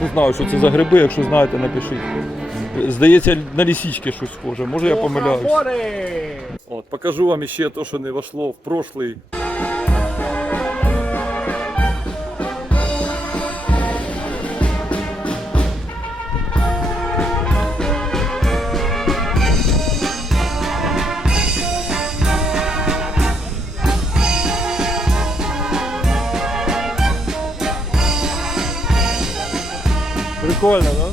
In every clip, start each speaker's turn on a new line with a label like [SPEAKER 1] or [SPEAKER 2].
[SPEAKER 1] Не знаю, що це за гриби, якщо знаєте, напишіть. Здається, на лісічки щось схоже. Може я помиляюсь. От, покажу вам ще те, що не вошло в прошлий. Прикольно, да?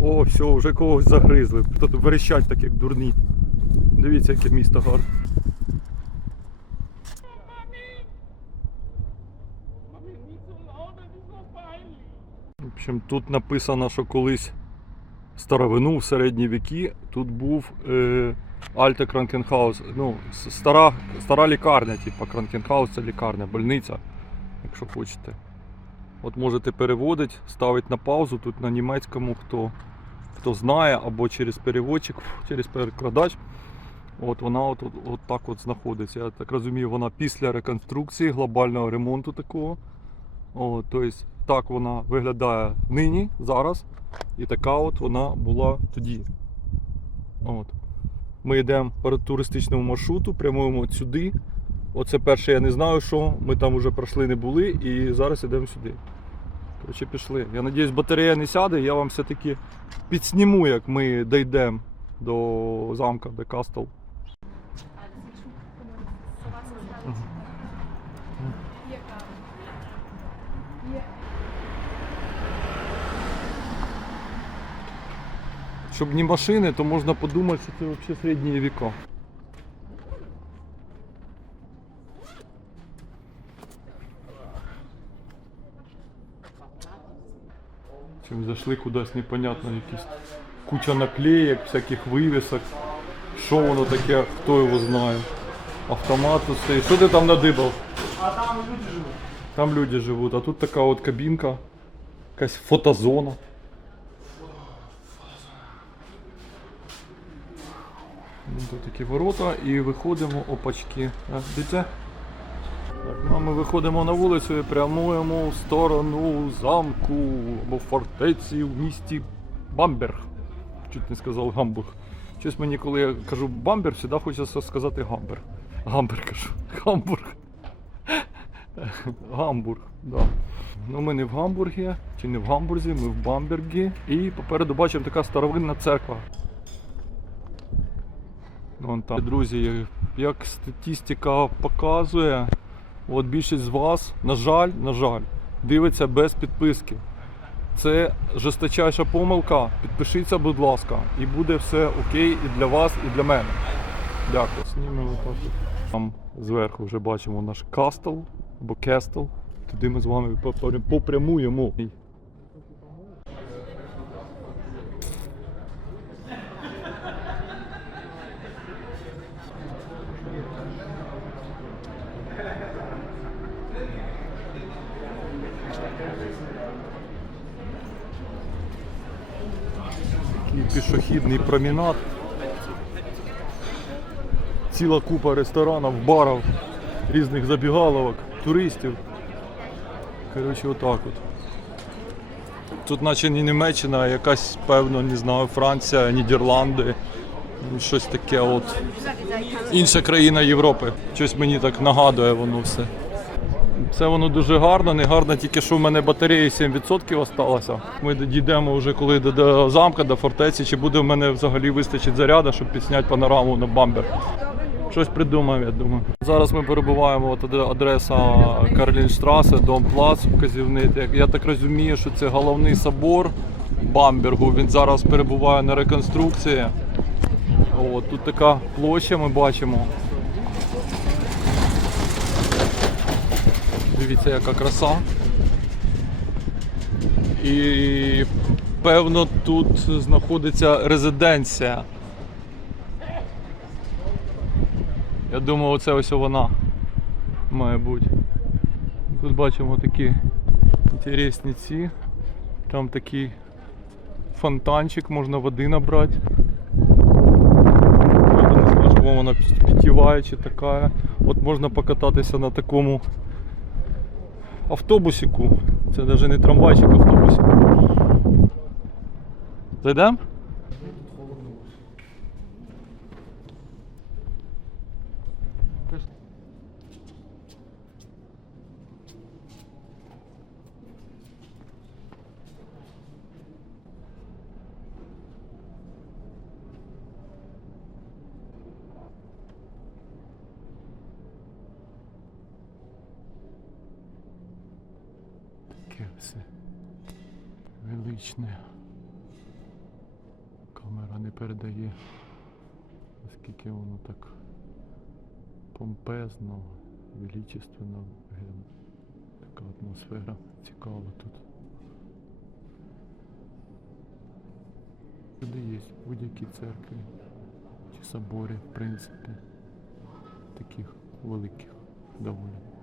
[SPEAKER 1] О, все, вже когось загризли. Тут верещать так як дурні. Дивіться, яке місто гарне. Общем, тут написано, що колись старовину в середні віки тут був е, Альте Кранкенхаус. Ну, стара, стара лікарня, типу Кранкенхаус це лікарня, больниця, якщо хочете. От можете переводити, ставити на паузу тут на німецькому, хто, хто знає, або через переводчик, через перекладач. От вона от, от, от так от знаходиться. Я так розумію, вона після реконструкції, глобального ремонту такого. От, тобто так вона виглядає нині, зараз. І така от вона була тоді. От. Ми йдемо по туристичному маршруту, прямуємо от сюди. Оце перше я не знаю, що. Ми там вже пройшли, не були, і зараз йдемо сюди. Коротше, пішли. Я сподіваюся, батарея не сяде, я вам все-таки підсніму, як ми дійдемо до замка, до Кастел. Щоб не машини, то можна подумати, що це взагалі середні віка. Чим зайшли кудись непонятно, якісь куча наклеєк, всяких вивісок. Що воно таке, хто його знає. Автомат тут стоїть. Що ти там надибав?
[SPEAKER 2] А там люди живуть.
[SPEAKER 1] Там люди живуть, а тут така от кабінка, якась фотозона. Тут такі ворота і виходимо опачки. А, Так, ну, ми виходимо на вулицю і прямуємо в сторону замку або фортеці в місті Бамберг. Чуть не сказав Гамбург. Щось мені, коли я кажу Бамберг, завжди хочеться сказати Гамберг. Гамберг кажу. Гамбург. Гамбург, да. Ну ми не в Гамбургі, чи не в Гамбурзі, ми в Бамбергі. І попереду бачимо така старовинна церква. Вон там. Друзі, як статистика показує, от більшість з вас, на жаль, на жаль, дивиться без підписки. Це жесточайша помилка. Підпишіться, будь ласка, і буде все окей і для вас, і для мене. Дякую. Знімемо так. Там зверху вже бачимо наш кастел або кестел. Туди ми з вами попря- попрямуємо. Такий промінад. Ціла купа ресторанів, барів, різних забігаловок, туристів. Коротше, отак от. Тут наче не Німеччина, а якась, певно, не знаю, Франція, Нідерланди. Щось таке от. Інша країна Європи. Щось мені так нагадує воно все. Це воно дуже гарно, не гарно тільки що в мене батареї 7% осталося. Ми дійдемо вже коли до, замка, до фортеці, чи буде в мене взагалі вистачить заряду, щоб підсняти панораму на бамбер. Щось придумаємо, я думаю. Зараз ми перебуваємо от адреса Карлінштрасе, Дом Плац, вказівний. Я так розумію, що це головний собор Бамбергу. Він зараз перебуває на реконструкції. От, тут така площа ми бачимо. Дивіться, яка краса. І певно тут знаходиться резиденція. Я думаю, оце ось вона. має бути. Тут бачимо такі інтересні ці. Там такий фонтанчик, можна води набрати. Вона питєва чи така. От можна покататися на такому автобусику. Це навіть не трамвайчик, а автобусик. Зайдемо? Таке все величне. Камера не передає, наскільки воно так помпезно, величественно. Така атмосфера цікава тут. Сюди є будь-які церкви чи собори, в принципі, таких великих доволі.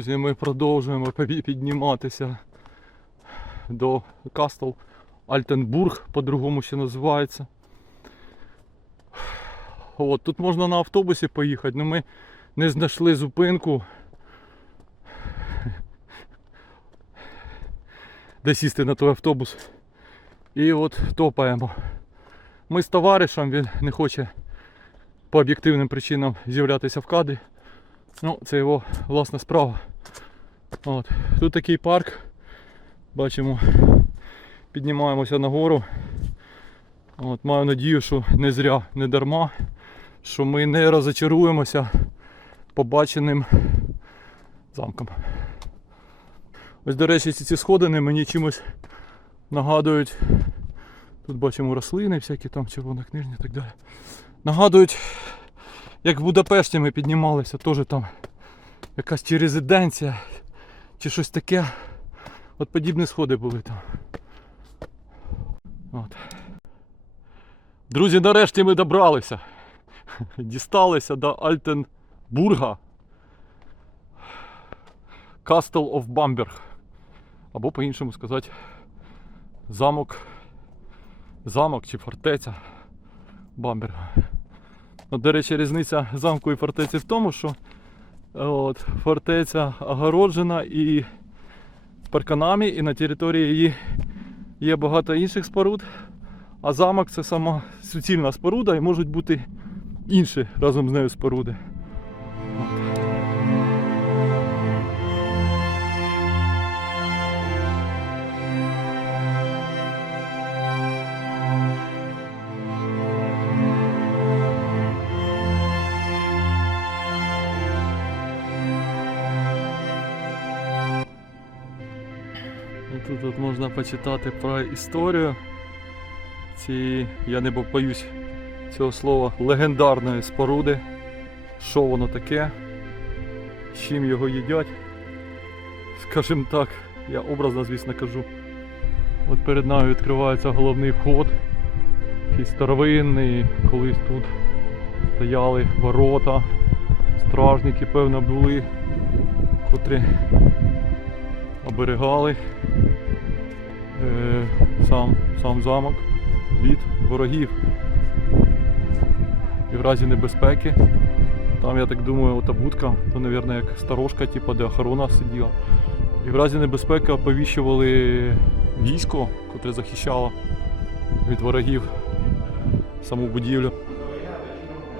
[SPEAKER 1] Друзі, ми продовжуємо підніматися до Кастл Альтенбург, по-другому ще називається. От, тут можна на автобусі поїхати, але ми не знайшли зупинку. Де сісти на той автобус. І от топаємо. Ми з товаришем, він не хоче по об'єктивним причинам з'являтися в кадрі. Ну, це його власна справа. От. Тут такий парк. Бачимо, піднімаємося нагору. От, маю надію, що не зря, не дарма, що ми не розочаруємося побаченим замком. Ось, до речі, ці сходини мені чимось нагадують. Тут бачимо рослини, всякі там червонокнижні і так далі. Нагадують як в Будапешті ми піднімалися, теж там якась чи резиденція, чи щось таке. От подібні сходи були там. От. Друзі, нарешті ми добралися. Дісталися до Альтенбурга. Castle of Bamberg. Або по-іншому сказати замок. Замок чи фортеця Бамберга. От, до речі, різниця замку і фортеці в тому, що от, фортеця огороджена і парканами, і на території її є багато інших споруд, а замок це сама суцільна споруда і можуть бути інші разом з нею споруди. Можна почитати про історію цієї, я не боюсь цього слова, легендарної споруди. Що воно таке, з чим його їдять. Скажімо так, я образно, звісно, кажу. От перед нами відкривається головний вход. Такий старовинний, колись тут стояли ворота, стражники, певно, були, котрі оберігали е, сам, сам замок від ворогів. І в разі небезпеки. Там, я так думаю, ота будка, то, мабуть, як сторожка, типу, де охорона сиділа. І в разі небезпеки оповіщували військо, котре захищало від ворогів саму будівлю.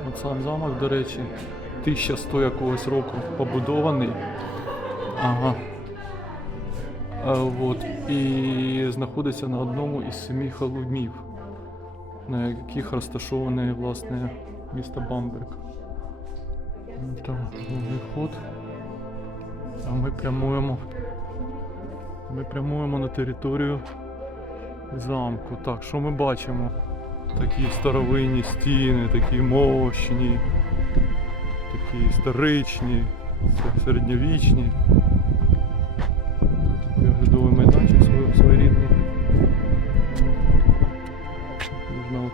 [SPEAKER 1] От сам замок, до речі, 1100 якогось року побудований. Ага. А, от, і знаходиться на одному із семи холмів, на яких розташоване власне місто Бамберг. Там головний вход. А ми прямуємо. Ми прямуємо на територію замку. Так, що ми бачимо? Такі старовинні стіни, такі мощні, такі історичні, середньовічні.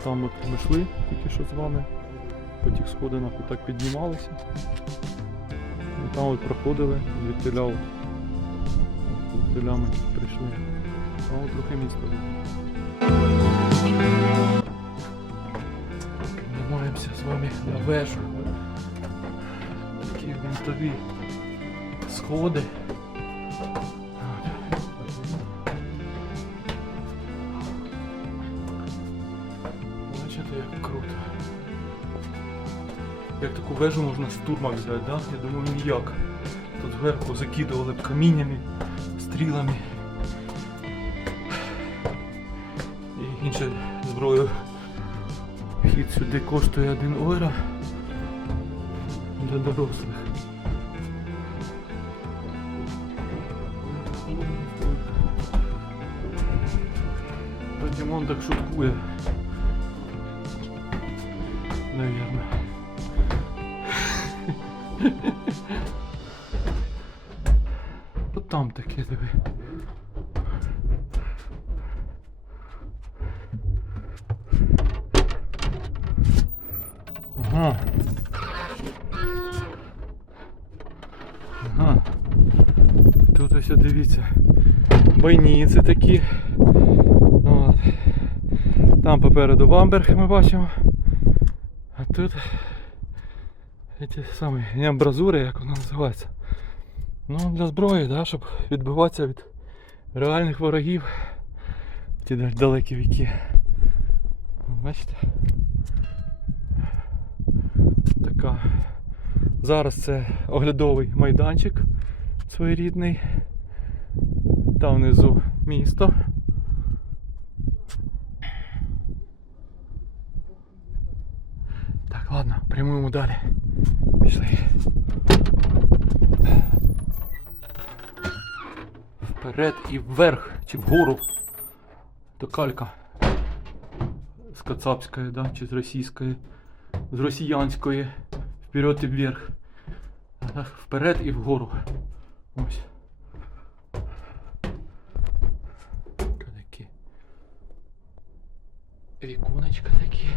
[SPEAKER 1] Отам от ми йшли тільки що з вами. По тих сходинах отак піднімалися. І там от проходили, звідтиля от. Звідтиля ми прийшли. А от трохи місто було. Піднімаємося з вами на вежу. Такі винтові сходи. Таку вежу можна з турма взяти, да? Я думаю, ніяк. Тут зверху закидували б каміннями, стрілами і іншою зброєю. Вхід сюди коштує 1 ойра для дорослих. Та так шуткує. Наверно. Диви. Ага. Ага. Тут ось дивіться. Бойниці такі. От. Там попереду бамберг ми бачимо. А тут ці самі не амбразури, як воно називається. Ну, для зброї, да, щоб відбиватися від реальних ворогів в ті далекі віки. Бачите? Така. Зараз це оглядовий майданчик своєрідний. Там внизу місто. Так, ладно, прямуємо далі. Пішли. Вперед і вверх, чи вгору. То калька. З кацапської, да? чи з російської. З росіянської. Вперед і вверх. Вперед і вгору. Ось. Такі. Віконечка такі.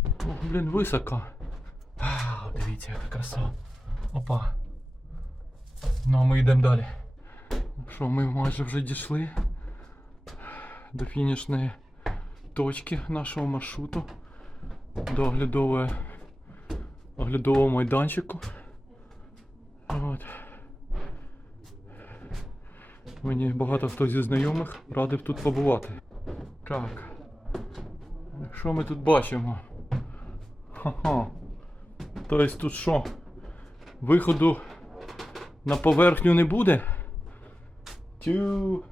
[SPEAKER 1] О, блін, високо. А, дивіться, яка краса. Опа. Ну, а ми йдемо далі. Що, ми майже вже дійшли до фінішної точки нашого маршруту. До оглядової, оглядового майданчику. От. Мені багато хто зі знайомих радив тут побувати. Так. Що ми тут бачимо? Ха-ха. Тобто тут що? Виходу на поверхню не буде? Тю.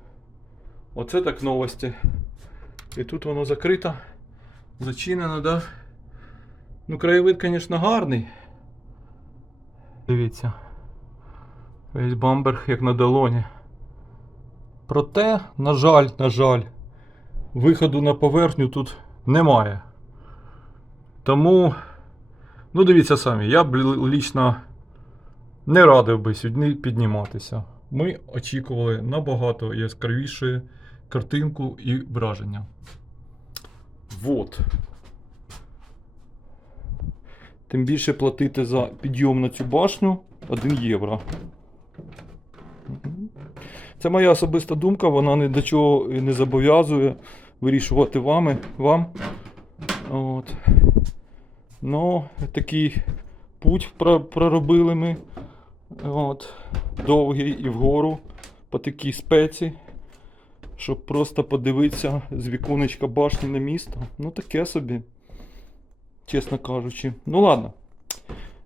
[SPEAKER 1] Оце так новості. І тут воно закрито. Зачинено, да? Ну, краєвид, звісно, гарний. Дивіться. Весь бамберг як на долоні. Проте, на жаль, на жаль, виходу на поверхню тут немає. Тому, ну дивіться самі, я б лічно не радив би сюди підніматися. Ми очікували набагато яскравіше картинку і враження. Вот. Тим більше платити за підйом на цю башню 1 євро. Це моя особиста думка, вона ні до чого не зобов'язує вирішувати вами, вам. От. Ну, такий путь проробили ми. От. Довгий і вгору по такій спеці. Щоб просто подивитися з віконечка башні на місто. Ну таке собі. чесно кажучи. Ну ладно,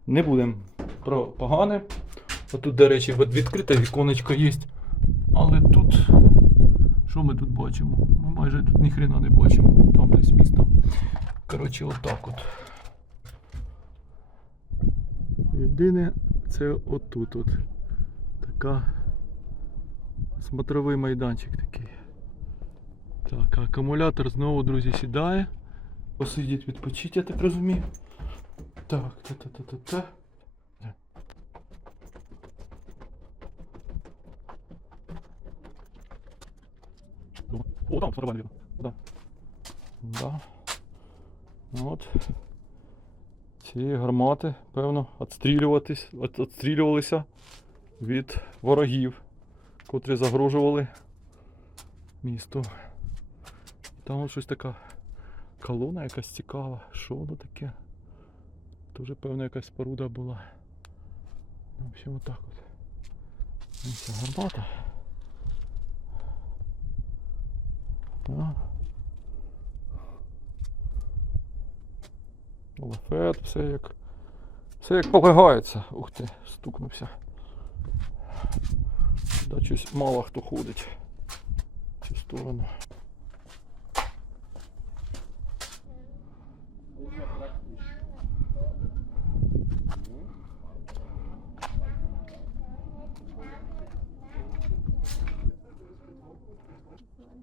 [SPEAKER 1] не будемо про погане. Отут, до речі, відкрите віконечко є. Але тут. Що ми тут бачимо? Ми майже тут ніхрена не бачимо. Там десь місто. Коротше, отак от. Єдине, це отут от. Така смотровий майданчик такий. Так, а акумулятор знову, друзі, сідає. Посидіть, відпочить, я так розумію. Так, та-та-та-та-та. О, там смотровая, наверное. Да. Да. От. Ці гармати, певно, відстрілювалися від ворогів, котрі загрожували місту. Там щось така колона якась цікава. Що воно таке? Дуже, певно, якась споруда була. Ну, В общем, отак от. Гармата. А. Лафет, все як. Все як полагається. Ух ти, стукнувся. Сюди щось мало хто ходить. В цю сторону.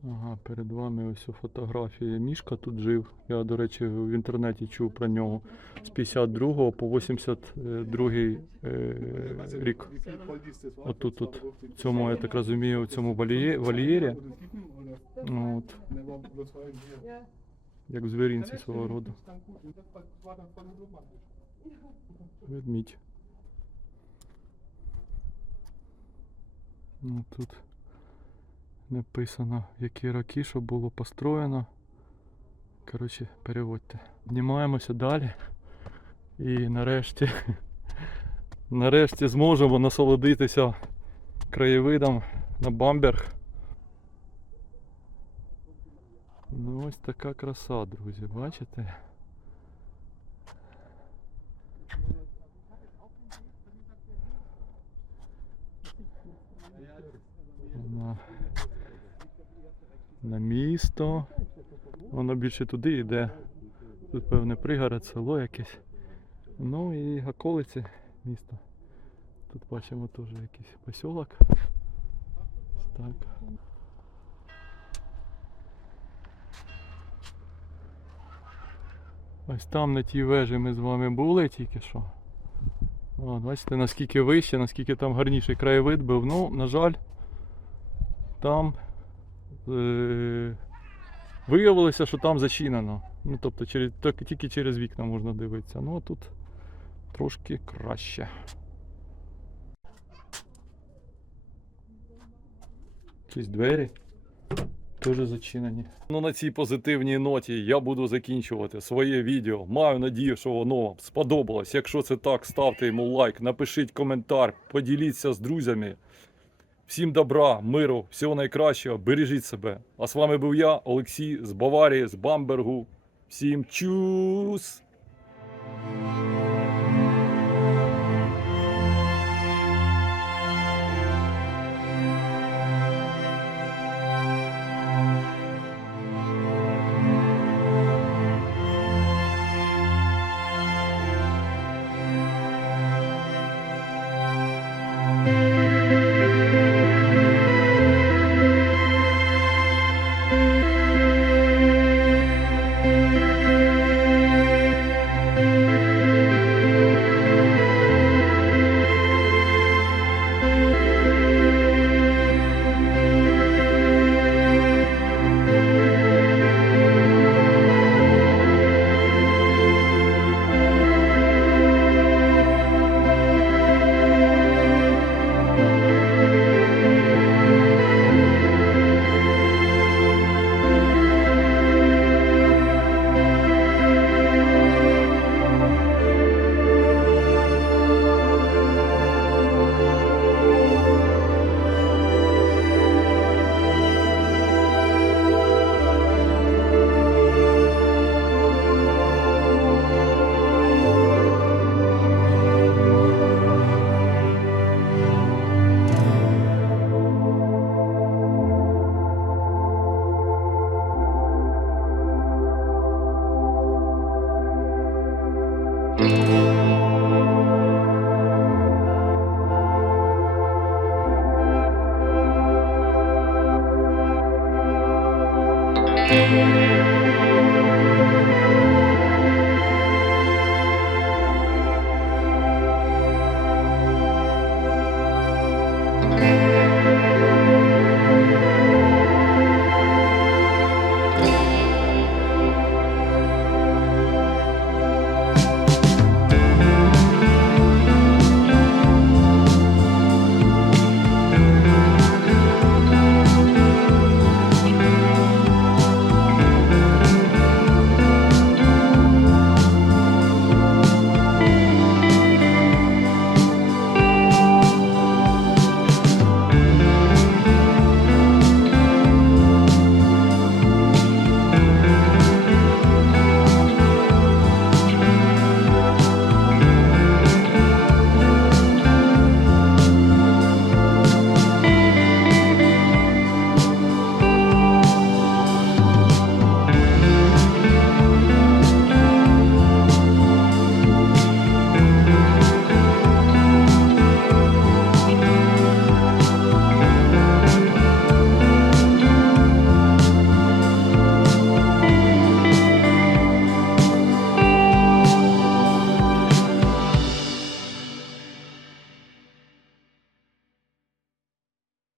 [SPEAKER 1] Ага, перед вами ось фотографія Мішка тут жив. Я, до речі, в інтернеті чув про нього з 52 по 82 е, рік. Отут, тут, в цьому, я так розумію, в цьому вольєрі. От, як в звіринці свого роду. Ведмідь. Ну, тут написано, в які роки, що було построєно. Коротше, переводьте. Піднімаємося далі. І нарешті, нарешті зможемо насолодитися краєвидом на Бамберг. Ну ось така краса, друзі, бачите? На, на місто. Воно більше туди йде. Тут певне пригород, село якесь. Ну і околиці міста. Тут бачимо теж якийсь посілок. Так. Ось там на тій вежі ми з вами були тільки що. О, бачите, наскільки вище, наскільки там гарніший краєвид був. Ну, на жаль, там е- виявилося, що там зачинено. Ну, тобто через, тільки- тільки через вікна можна дивитися. Ну а тут трошки краще. Якісь двері теж зачинені. Ну на цій позитивній ноті я буду закінчувати своє відео. Маю надію, що воно вам сподобалось. Якщо це так, ставте йому лайк, напишіть коментар, поділіться з друзями. Всім добра, миру, всього найкращого, бережіть себе. А з вами був я, Олексій з Баварії, з Бамбергу. Всім чус!